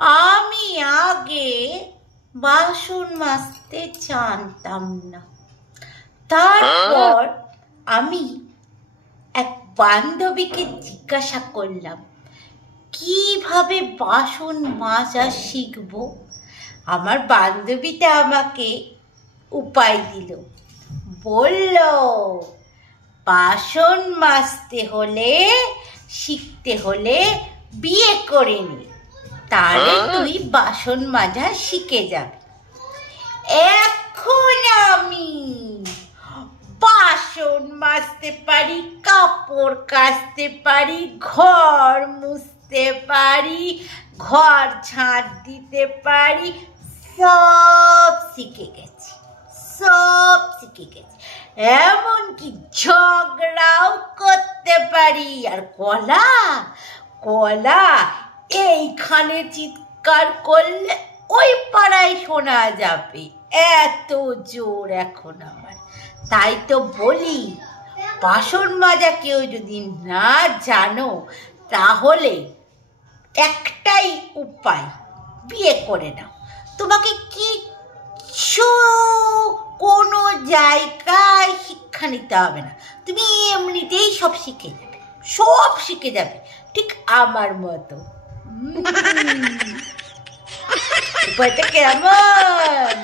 আমি আগে বাসন মাজতে জানতাম না। তারপর আমি এক বান্ধবীকে জিজ্ঞাসা করলাম কিভাবে বাসন মাজা শিখবো। আমার বান্ধবীটা আমাকে উপায় দিল, বলল বাসন মাজতে হলে শিখতে হলে বিয়ে করে নি, তাহলে তুই বাসন মাজা শিখে যাবি। এখন আমি বাসন মাজতে পারি, কাপড় কাচতে পারি, ঘর মুছতে পারি, ঘর ঝাঁট দিতে পারি, সব শিখে গেছি, সব শিখে গেছি। এমনকি ঝগড়াও করতে পারি। আর কলা কলা এইখানে চিৎকার করলে ওই পাড়ায় শোনা যাবে, এত জোর এখন আমার। তাই তো বলি বাসন মাজা কেউ যদি না জানো তাহলে একটাই উপায়, বিয়ে করে নাও। তোমাকে কিচ্ছু কোনো জায়গায় শিক্ষা নিতে হবে না, তুমি এমনিতেই সব শিখে যাবে, সব শিখে যাবে, ঠিক আমার মতো। উপায়টা কেমন?